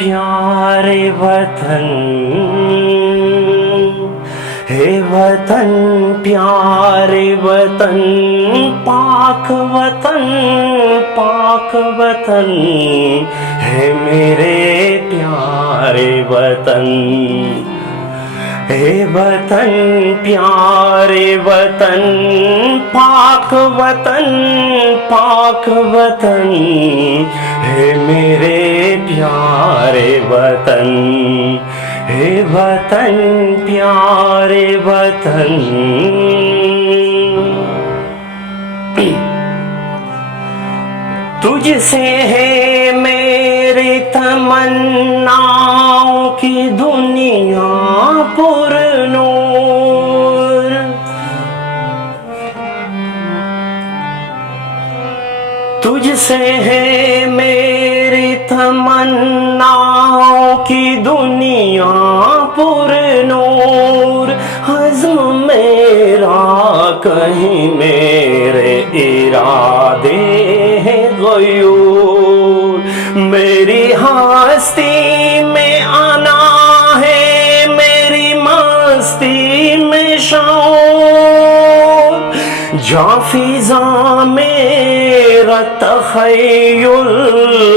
प्यारे वतन, हे वतन प्यारे वतन, पाक वतन, पाक वतन, हे मेरे प्यारे वतन। हे वतन प्यारे वतन, पाक वतन, पाक वतन, हे मेरे प्यारे वतन। हे वतन प्यारे वतन, तुझसे है मेरी तमन्नाओं की दुनिया पुरनूर। तुझसे है मेरी तमन्नाओं की दुनिया पुरनूर। हज़्म मेरा कहीं मेरे इरादे हैं ग़यूर। मेरी हस्ती में आना है, मेरी मस्ती में शऊर। जा फिज़ा मेरा तख़य्युल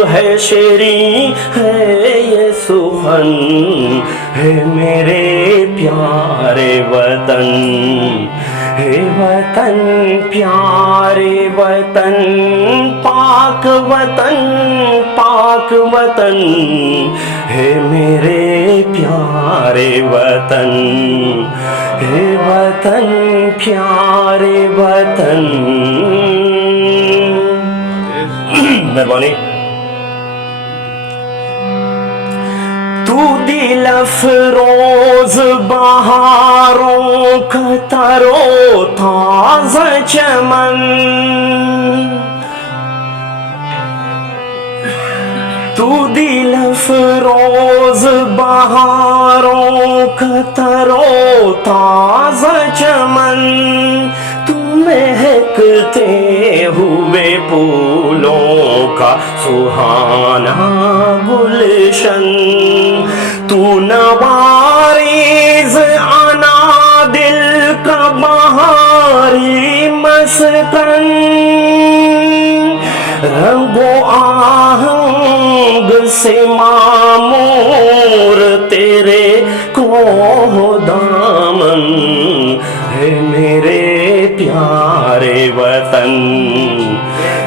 है, शेरी है ये सुखन, है मेरे प्यारे वतन। हे वतन प्यारे वतन, पाक वतन, पाक वतन, हे मेरे प्यारे वतन। हे वतन प्यारे वतन। मेहरबानी। तू दिल अफरोज बहारों का तरो ताज़ा चमन। तू दिल अफरोज बहारों का तरो ताज़ा चमन। तू महकते हुए फूलों का सुहाना गुलशन। तू नवारीज़ आना दिल का बहारी मस्कन। रंगो आहंग से मामूर तेरे को दामन, है मेरे प्यारे वतन।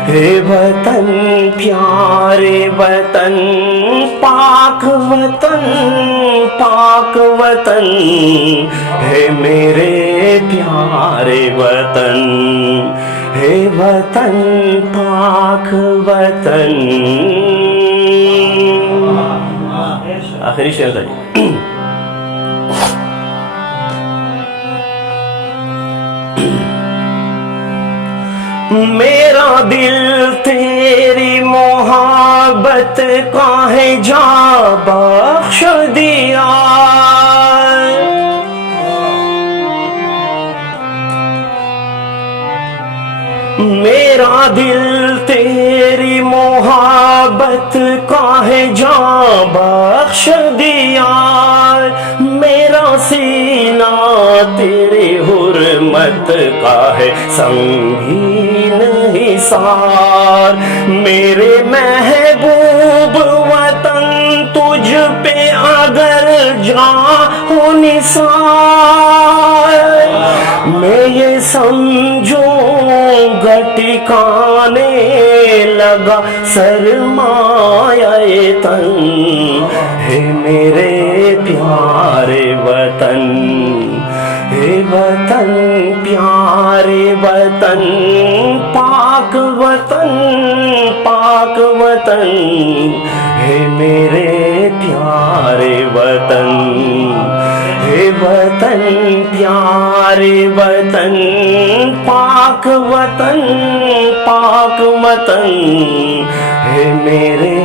हे वतन प्यारे वतन, पाक वतन, पाक वतन, हे मेरे प्यारे वतन। हे वतन पाक वतन। आखिरी शेर था। मेरा दिल तेरी मोहब्बत का है जा बख्श दिया। मेरा दिल तेरी मोहब्बत का है जा बख्श दिया। मेरा सीना तेरे हुर्मत का है संगीन हिसार। मेरे महबूब वतन तुझ पे अगर जा हो निसार। मैं ये समझूंगा ठिकाने लगा सरमाए तन, हे मेरे प्यारे वतन। हे वतन प्यारे वतन, पाक वतन, पाक वतन, हे मेरे प्यारे वतन। हे वतन प्यारे वतन, पाक वतन, पाक वतन, हे मेरे